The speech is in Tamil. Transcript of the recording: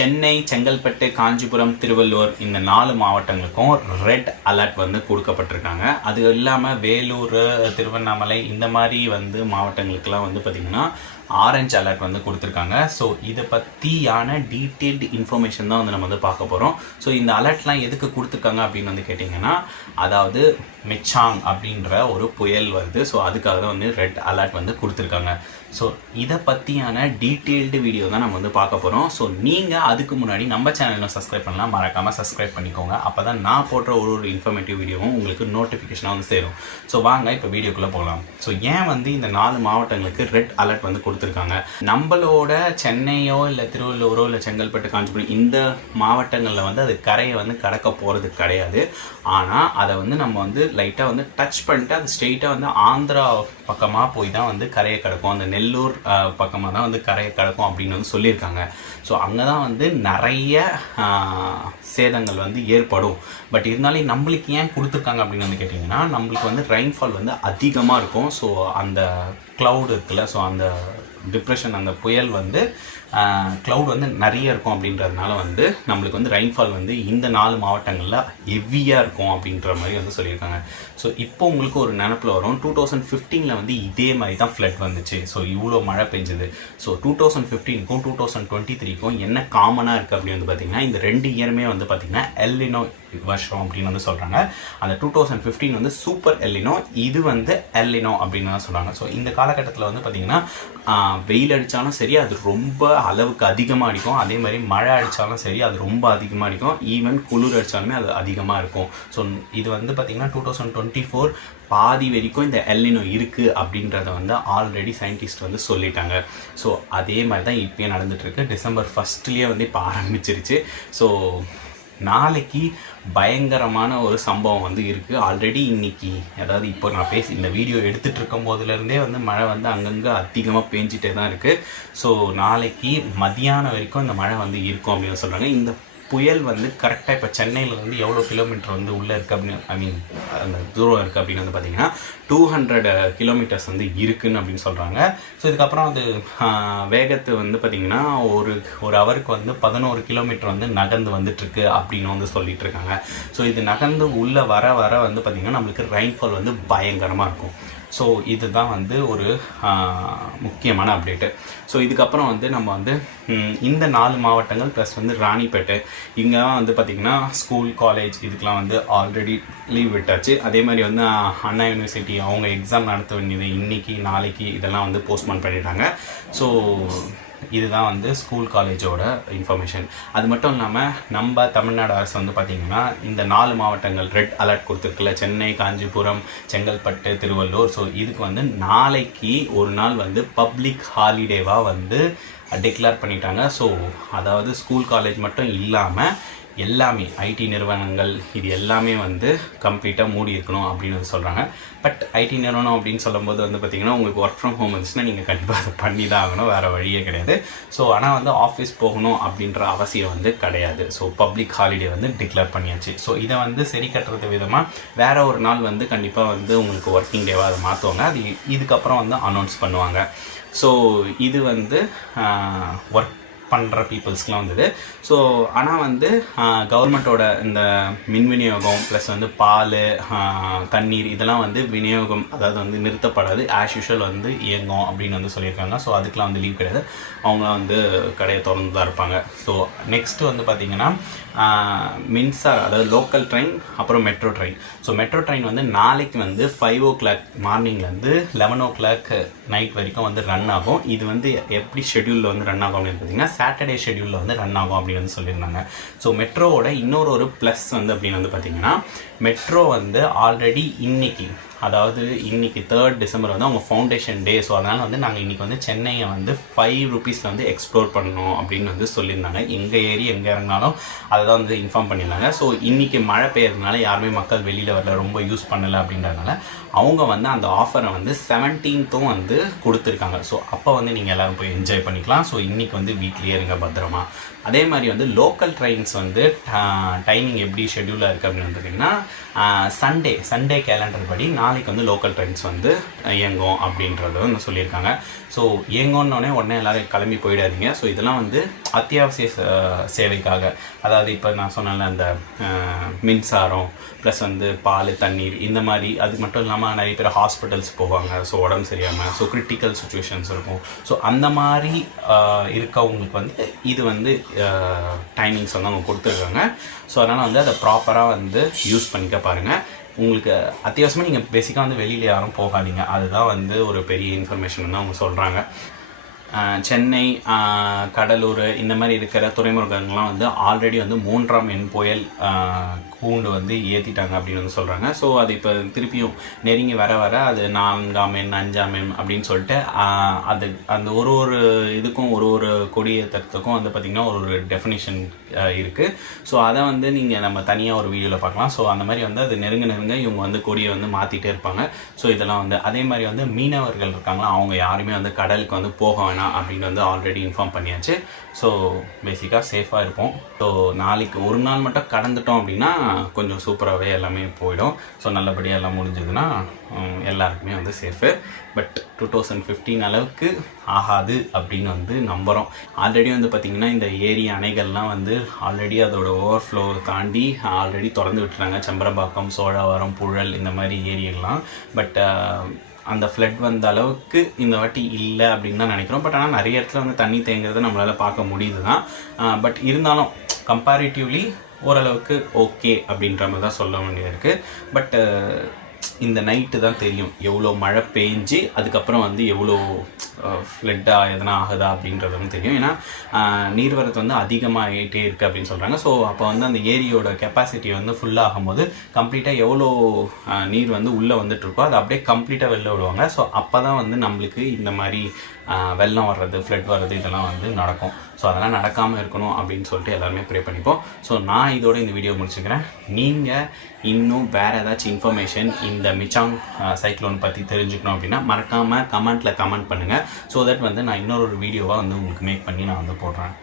சென்னை, செங்கல்பட்டு, காஞ்சிபுரம், திருவள்ளூர் இந்த 4 மாவட்டங்களுக்கும் ரெட் அலர்ட் வந்து கொடுக்கப்பட்டிருக்காங்க. அது இல்லாமல் வேலூர், திருவண்ணாமலை இந்த மாதிரி வந்து மாவட்டங்களுக்கெல்லாம் வந்து பார்த்திங்கன்னா ஆரஞ்சு அலர்ட் வந்து கொடுத்துருக்காங்க. ஸோ இதை பற்றியான டீட்டெயில்டு இன்ஃபர்மேஷன் தான் வந்து நம்ம வந்து பார்க்க போகிறோம். ஸோ இந்த அலர்ட்லாம் எதுக்கு கொடுத்துருக்காங்க அப்படின்னு வந்து கேட்டிங்கன்னா, அதாவது மிச்சாங் அப்படின்ற ஒரு புயல் வருது. ஸோ அதுக்காக தான் வந்து ரெட் அலர்ட் வந்து கொடுத்துருக்காங்க. ஸோ இதை பற்றியான டீட்டெயில்டு வீடியோ தான் நம்ம வந்து பார்க்க போகிறோம். ஸோ நீங்கள் அதுக்கு முன்னாடி நம்ம சேனலில் சப்ஸ்கிரைப் பண்ணலாம், மறக்காமல் சப்ஸ்கிரைப் பண்ணிக்கோங்க. அப்போ தான் நான் போடுற ஒரு இன்ஃபர்மேட்டிவ் வீடியோவும் உங்களுக்கு நோட்டிஃபிகேஷனாக வந்து சேரும். ஸோ வாங்க இப்போ வீடியோக்குள்ளே போகலாம். ஸோ ஏன் வந்து இந்த 4 மாவட்டங்களுக்கு ரெட் அலர்ட் வந்து கொடுத்துருக்காங்க? நம்மளோட சென்னையோ இல்லை திருவள்ளூரோ இல்லை செங்கல்பட்டு, காஞ்சிபுரம் இந்த மாவட்டங்களில் வந்து அது கரையை வந்து கடக்க போகிறது கிடையாது. ஆனால் அதை வந்து நம்ம வந்து லைட்டாக வந்து டச் பண்ணிட்டு அது ஸ்ட்ரெயிட்டாக வந்து ஆந்திரா பக்கமாக போய் தான் வந்து கரையை கடக்கும், அந்த நெல்லூர் பக்கமாக தான் வந்து கரையை கடக்கும் அப்படின்னு வந்து சொல்லியிருக்காங்க. ஸோ அங்கே தான் வந்து நிறைய சேதங்கள் வந்து ஏற்படும். பட் இருந்தாலும் நம்மளுக்கு ஏன் கொடுத்துருக்காங்க அப்படின்னு வந்து கேட்டிங்கன்னா, நம்மளுக்கு வந்து ரெயின்ஃபால் வந்து அதிகமாக இருக்கும். ஸோ அந்த க்ளவுட் இருக்குல்ல, ஸோ அந்த டிப்ரெஷன், அந்த புயல் வந்து க்ளவுட் வந்து நிறைய இருக்கும். அப்படின்றதுனால வந்து நம்மளுக்கு வந்து ரெயின்ஃபால் வந்து இந்த 4 மாவட்டங்களில் ஹெவியாக இருக்கும் அப்படின்ற மாதிரி வந்து சொல்லியிருக்காங்க. ஸோ இப்போ உங்களுக்கு ஒரு நினப்பில் வரும், 2015 வந்து இதே மாதிரி தான் ஃப்ளட் வந்துச்சு. ஸோ இவ்வளோ மழை பெஞ்சுது. ஸோ 2015க்கும் 2023க்கும் என்ன காமனாக இருக்குது அப்படின்னு வந்து பார்த்திங்கன்னா, இந்த 2 இயருமே வந்து பார்த்திங்கன்னா எல்லினோ வருஷம் அப்படின்னு வந்து சொல்கிறாங்க. அந்த 2015 வந்து சூப்பர் எல்லினோ, இது வந்து எல்லினோ அப்படின்னு தான் சொல்கிறாங்க. ஸோ இந்த காலகட்டத்தில் வந்து பார்த்திங்கன்னா வெயில் அடித்தாலும் சரி அது ரொம்ப அளவுக்கு அதிகமாக அடிக்கும், அதே மாதிரி மழை அடித்தாலும் சரி அது ரொம்ப அதிகமாக அடிக்கும், ஈவன் குளிர் அடித்தாலுமே அது அதிகமாக இருக்கும். ஸோ இது வந்து பார்த்திங்கன்னா 2024 பாதி வரைக்கும் இந்த எல்லினோ இருக்குது அப்படின்றத வந்து ஆல்ரெடி சயின்டிஸ்ட் வந்து சொல்லிட்டாங்க. ஸோ அதே மாதிரி தான் இப்போயே நடந்துகிட்ருக்கு. டிசம்பர் 1 வந்து இப்போ ஆரம்பிச்சிருச்சு. ஸோ நாளைக்கு பயங்கரமான ஒரு சம்பவம் வந்து இருக்குது. ஆல்ரெடி இன்றைக்கி, அதாவது இப்போ நான் இந்த வீடியோ எடுத்துகிட்டு இருக்கும் போதுலேருந்தே வந்து மழை வந்து அங்கங்கே அதிகமாக பேஞ்சிட்டே தான் இருக்குது. ஸோ நாளைக்கு மதியானம் வரைக்கும் இந்த மழை வந்து இருக்கும் அப்படின்னு சொல்கிறாங்க. இந்த புயல் வந்து கரெக்டாக இப்போ சென்னையில் வந்து எவ்வளோ கிலோமீட்டர் வந்து உள்ளே இருக்குது அப்படின்னு அந்த தூரம் இருக்குது அப்படின்னு வந்து பார்த்திங்கன்னா 200 கிலோமீட்டர்ஸ் வந்து இருக்குதுன்னு அப்படின்னு சொல்கிறாங்க. ஸோ இதுக்கப்புறம் அது வேகத்து வந்து பார்த்திங்கன்னா ஒரு ஹவருக்கு வந்து 11 கிலோமீட்டர் வந்து நகர்ந்து வந்துட்டுருக்கு அப்படின்னு வந்து சொல்லிட்டு இருக்காங்க. ஸோ இது நகர்ந்து உள்ளே வர வந்து பார்த்திங்கன்னா நம்மளுக்கு ரெயின்ஃபால் வந்து பயங்கரமாக இருக்கும். ஸோ இதுதான் வந்து ஒரு முக்கியமான அப்டேட்டு. ஸோ இதுக்கப்புறம் வந்து நம்ம வந்து இந்த 4 மாவட்டங்கள் ப்ளஸ் வந்து ராணிப்பேட்டை இங்கெல்லாம் வந்து பார்த்திங்கன்னா ஸ்கூல், காலேஜ் இதுக்கெலாம் வந்து ஆல்ரெடி லீவ் விட்டாச்சு. அதே மாதிரி வந்து அண்ணா யூனிவர்சிட்டி அவங்க எக்ஸாம் நடத்த வேண்டியது இன்றைக்கி, நாளைக்கு இதெல்லாம் வந்து போஸ்ட்போன் பண்ணிட்டாங்க. ஸோ இதுதான் வந்து ஸ்கூல், காலேஜோட இன்ஃபர்மேஷன். அது மட்டும் இல்லாமல் நம்ம தமிழ்நாடு அரசு வந்து பார்த்திங்கன்னா இந்த 4 மாவட்டங்கள் ரெட் அலர்ட் கொடுத்துருக்குல்ல, சென்னை, காஞ்சிபுரம், செங்கல்பட்டு, திருவள்ளூர். ஸோ இதுக்கு வந்து நாளைக்கு ஒரு நாள் வந்து பப்ளிக் ஹாலிடேவாக வந்து டிக்ளேர் பண்ணிட்டாங்க. ஸோ அதாவது ஸ்கூல், காலேஜ் மட்டும் இல்லாமல் எல்லாமே ஐடி நிறுவனங்கள் இது எல்லாமே வந்து கம்ப்ளீட்டாக மூடி இருக்கணும் அப்படின்னு வந்து சொல்கிறாங்க. பட் ஐடி நிறுவனம் அப்படின்னு சொல்லும்போது வந்து பார்த்திங்கன்னா உங்களுக்கு ஒர்க் ஃப்ரம் ஹோம் இருந்துச்சுன்னா நீங்கள் கண்டிப்பாக அதை பண்ணி தான் ஆகணும், வேறு வழியே கிடையாது. ஸோ ஆனால் வந்து ஆஃபீஸ் போகணும் அப்படின்ற அவசியம் வந்து கிடையாது. ஸோ பப்ளிக் ஹாலிடே வந்து டிக்ளேர் பண்ணியாச்சு. ஸோ இதை வந்து சரி கட்டுறது விதமாக வேறு ஒரு நாள் வந்து கண்டிப்பாக வந்து உங்களுக்கு ஒர்க்கிங் டேவாக அதை மாற்றுவாங்க. அது இதுக்கப்புறம் வந்து அனௌன்ஸ் பண்ணுவாங்க. ஸோ இது வந்து ஒர்க் பண்ணுற பீப்புள்ஸ்க்குலாம் வந்தது. ஸோ ஆனால் வந்து கவர்மெண்ட்டோட இந்த மின் விநியோகம் ப்ளஸ் வந்து பால், தண்ணீர் இதெல்லாம் வந்து விநியோகம் அதாவது வந்து நிறுத்தப்படாது, ஆஸ் யூஷுவல் வந்து இயங்கும் அப்படின்னு வந்து சொல்லியிருக்காங்க. ஸோ அதுக்கெலாம் வந்து லீவ் கிடையாது, அவங்களாம் வந்து கடையை திறந்து தான் இருப்பாங்க. ஸோ நெக்ஸ்ட்டு வந்து பார்த்திங்கன்னா மின்சார அதாவது லோக்கல் ட்ரெயின், அப்புறம் metro train. So metro train வந்து நாளைக்கு வந்து 5 o'clock மார்னிங்லேருந்து 11 o'clock நைட் வரைக்கும் வந்து ரன் ஆகும். இது வந்து எப்படி ஷெட்யூலில் வந்து ரன் ஆகும் அப்படின்னு பார்த்தீங்கன்னா சாட்டர்டே ஷெட்யூலில் வந்து ரன் ஆகும் அப்படின்னு வந்து சொல்லியிருந்தாங்க. ஸோ மெட்ரோவோட இன்னொரு ப்ளஸ் வந்து அப்படின்னு வந்து பார்த்திங்கன்னா, மெட்ரோ வந்து ஆல்ரெடி இன்றைக்கி, அதாவது இன்றைக்கி 3rd December வந்து அவங்க ஃபவுண்டேஷன் டே. ஸோ அதனால் வந்து நாங்கள் இன்றைக்கி வந்து சென்னையை வந்து 5 rupees வந்து எக்ஸ்ப்ளோர் பண்ணணும் அப்படின்னு வந்து சொல்லியிருந்தாங்க. எங்கள் ஏரி எங்கே இறங்கினாலும் அதை தான் வந்து இன்ஃபார்ம் பண்ணியிருந்தாங்க. ஸோ இன்றைக்கி மழை பெய்யறதுனால யாருமே மக்கள் வெளியில் வரல, ரொம்ப யூஸ் பண்ணலை அப்படின்றதுனால அவங்க வந்து அந்த ஆஃபரை வந்து 17th வந்து கொடுத்துருக்காங்க. ஸோ அப்போ வந்து நீங்கள் எல்லோரும் போய் என்ஜாய் பண்ணிக்கலாம். ஸோ இன்றைக்கி வந்து வீட்லேயே இருங்க பத்திரமா. அதே மாதிரி வந்து லோக்கல் ட்ரெயின்ஸ் வந்து டைமிங் எப்படி ஷெட்யூலாக இருக்குது அப்படின்னு பார்த்தீங்கன்னா சண்டே கேலண்டர் படி நாளைக்கு வந்து லோக்கல் ட்ரெயின்ஸ் வந்து இயங்கும் அப்படின்றத வந்து சொல்லியிருக்காங்க. ஸோ இயங்கோன்னொடனே எல்லோரும் கிளம்பி போயிடாதீங்க. ஸோ இதெல்லாம் வந்து அத்தியாவசிய சேவைக்காக, அதாவது இப்போ நான் சொன்னேன்ல அந்த மின்சாரம் ப்ளஸ் வந்து பால் தண்ணீர் இந்த மாதிரி, அது மட்டும் இல்லாமல் நிறைய பேர் ஹாஸ்பிட்டல்ஸ் போவாங்க, ஸோ உடம்பு சரியாமல், ஸோ கிரிட்டிக்கல் சுச்சுவேஷன்ஸ் இருக்கும். ஸோ அந்த மாதிரி இருக்கவங்களுக்கு வந்து இது வந்து டைமிங்ஸ் வந்து அவங்க கொடுத்துருக்காங்க. ஸோ அதனால் வந்து அதை ப்ராப்பராக வந்து யூஸ் பண்ணிக்க பாருங்கள். உங்களுக்கு அத்தியாவசியமாக நீங்கள் பேசிக்காக வந்து வெளியில் யாரும் போகாதீங்க, அதுதான் வந்து ஒரு பெரிய இன்ஃபர்மேஷன் வந்து அவங்க சொல்கிறாங்க. சென்னை, கடலூர் இந்த மாதிரி இருக்கிற துறைமுகங்கள்லாம் வந்து ஆல்ரெடி வந்து 3ஆம் எண் புயல் கூண்டு வந்து ஏற்றிட்டாங்க அப்படின்னு வந்து சொல்கிறாங்க. ஸோ அது இப்போ திருப்பியும் நெருங்கி வர வர அது 4ஆம் எண் 5ஆம் எண் அப்படின்னு சொல்லிட்டு அது அந்த ஒரு இதுக்கும் ஒரு கொடியேற்றத்துக்கும் வந்து பார்த்திங்கன்னா ஒரு டெஃபினிஷன் இருக்குது. ஸோ அதை வந்து நீங்கள் நம்ம தனியாக ஒரு வீடியோவில் பார்க்கலாம். ஸோ அந்த மாதிரி வந்து அது நெருங்க இவங்க வந்து கொடியை வந்து மாற்றிட்டே இருப்பாங்க. ஸோ இதெல்லாம் வந்து அதே மாதிரி வந்து மீனவர்கள் இருக்காங்களா, அவங்க யாருமே வந்து கடலுக்கு வந்து போக வேணாம் அப்படின்னு வந்து ஆல்ரெடி இன்ஃபார்ம் பண்ணியாச்சு. ஸோ பேசிக்காக சேஃபாக இருப்போம். ஸோ நாளைக்கு ஒரு நாள் மட்டும் கடந்துட்டோம் அப்படின்னா கொஞ்சம் சூப்பராகவே எல்லாமே போயிடும். ஸோ நல்லபடியாக எல்லாம் முடிஞ்சதுன்னா எல்லாருக்குமே வந்து சேஃபு. பட் 2015 அளவுக்கு ஆகாது அப்படின்னு வந்து நம்புகிறோம். ஆல்ரெடி வந்து பார்த்திங்கன்னா இந்த ஏரி அணைகள்லாம் வந்து ஆல்ரெடி அதோட ஓவர்ஃப்ளோ தாண்டி ஆல்ரெடி திறந்து விட்டுறாங்க. செம்பரம்பாக்கம், சோழவரம், புழல் இந்த மாதிரி ஏரியெல்லாம். பட் அந்த ஃப்ளட் வந்த அளவுக்கு இந்த வாட்டி இல்லை அப்படின்னு தான் நினைக்கிறோம். பட் ஆனால் நிறைய இடத்துல வந்து தண்ணி தேங்குறதை நம்மளால் பார்க்க முடியுது தான். பட் இருந்தாலும் கம்பேரிட்டிவ்லி ஓரளவுக்கு ஓகே அப்படின்ற மாதிரி தான் சொல்ல வேண்டியது இருக்குது. பட் இந்த நைட்டு தான் தெரியும் எவ்வளோ மழை பெஞ்சு அதுக்கப்புறம் வந்து எவ்வளோ ஃப்ளட்டாக எதனா ஆகுதா அப்படின்றது வந்து தெரியும். ஏன்னா நீர்வரத்து வந்து அதிகமாகிட்டே இருக்குது அப்படின்னு சொல்கிறாங்க. ஸோ அப்போ வந்து அந்த ஏரியோட கெப்பாசிட்டி வந்து ஃபுல்லாகும் போது கம்ப்ளீட்டாக எவ்வளோ நீர் வந்து உள்ளே வந்துட்டுருக்கோ அதை அப்படியே கம்ப்ளீட்டாக வெளில விடுவாங்க. ஸோ அப்போ தான் வந்து நம்மளுக்கு இந்த மாதிரி வெள்ளம் வர்றது, ஃப்ளட் வர்றது இதெல்லாம் வந்து நடக்கும். ஸோ அதெல்லாம் நடக்காமல் இருக்கணும் அப்படின்னு சொல்லிட்டு எல்லாருமே ப்ரே பண்ணிப்போம். ஸோ நான் இதோட இந்த வீடியோ முடிச்சுக்கிறேன். நீங்கள் இன்னும் வேறு ஏதாச்சும் இன்ஃபர்மேஷன் இந்த மிச்சாங் சைக்ளோன் பற்றி தெரிஞ்சுக்கணும் அப்படின்னா மறக்காமல் கமெண்ட் பண்ணுங்கள். ஸோ தட் வந்து நான் இன்னொரு வீடியோவாக வந்து உங்களுக்கு மேக் பண்ணி நான் வந்து போடுறேன்.